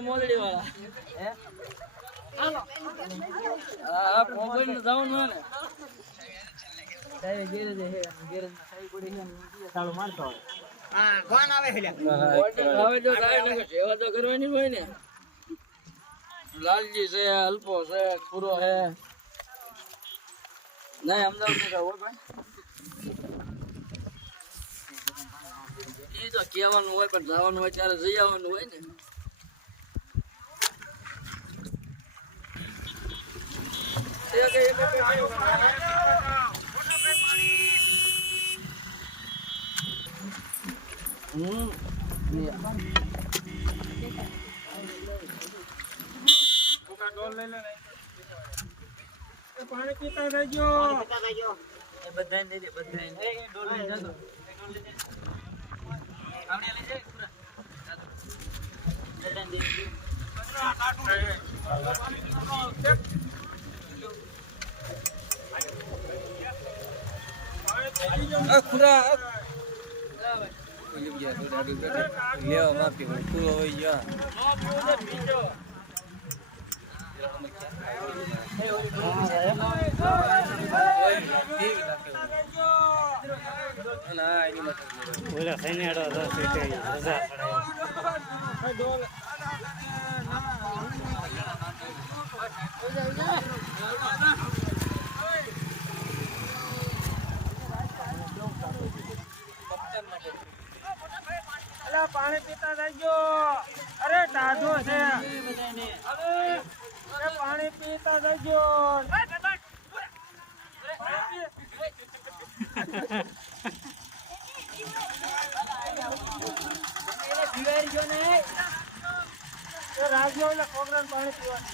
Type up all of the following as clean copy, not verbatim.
મોજડી વાળા લાલજી છે અલ્પો છે પૂરો છે નહીં અમદાવાદ એ તો કહેવાનું હોય પણ જવાનું હોય ત્યારે જઈ આવવાનું હોય ને પાણી પીતા રહેજો એ બધાને દે દે બધાને એ ડોલ લઈ જજો આવડે લઈ જાય પૂરા બધાને દે આ ખુરા લેવા માફી પૂરો હોય ગયા પીજો પાણી પીતા રહેજો અરે ટાઢો છે પાણી પીતા રહેજો રાજ્યો એટલે કોકરાન પાણી પીવાનું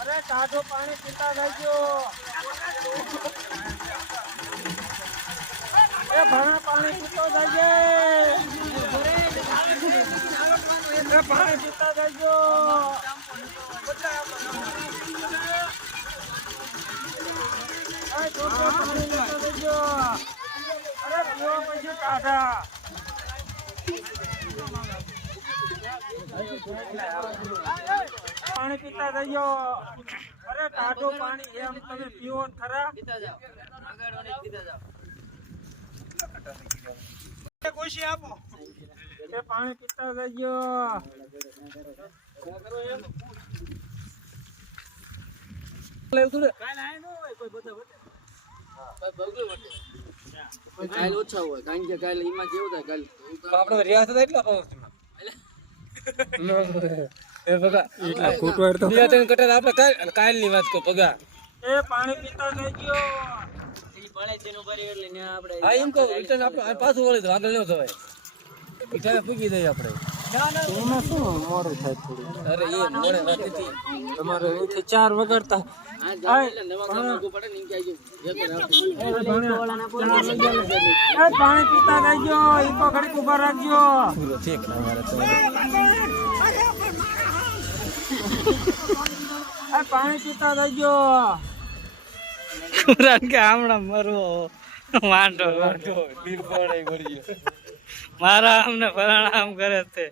અરે ટાઢો પાણી પીતા રહેજો ભણા પાણી પીતો જઈએ પાણી પીતા જજો પાણી પીતા જજો અરે પીવા પછી ટાઢા પાણી પીતા જજો અરે ટાઢું પાણી એમ તમે પીવો ખરા પીતા જાઓ પીતા જાઓ ખુશી આપો એ પાણી પીતા જજો કાલ ઓછા હોય કારણ કે કાલ એમાં કેવું થાય કાલ આપડે રિયાઝ થાય એટલા કાલ ની વાત કો પગા એ પાણી પીતા જજો એમ કહું રિટર્ન આપણે પાછું વળી તો આગળ ન થવાય રિટર્ન પૂકી દઈએ આપણે એમાં શું મોડું થાય થોડું અરે એ મોડે વાત હતી તમારે અહીંથી 4 વગડતા પાણી પીતા રહેજો ઈકો ઘડીક ઉભા રાખજો પાણી પીતા રહેજો કે હમણાં મરવો વાંઢો મારા અમને પ્રણામ કરે છે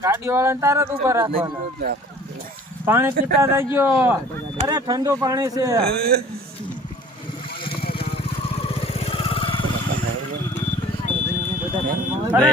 ગાડી વાળા તારા ઉભા રાખવાના પાણી પીતા રહેજો અરે ઠંડુ પાણી છે અરે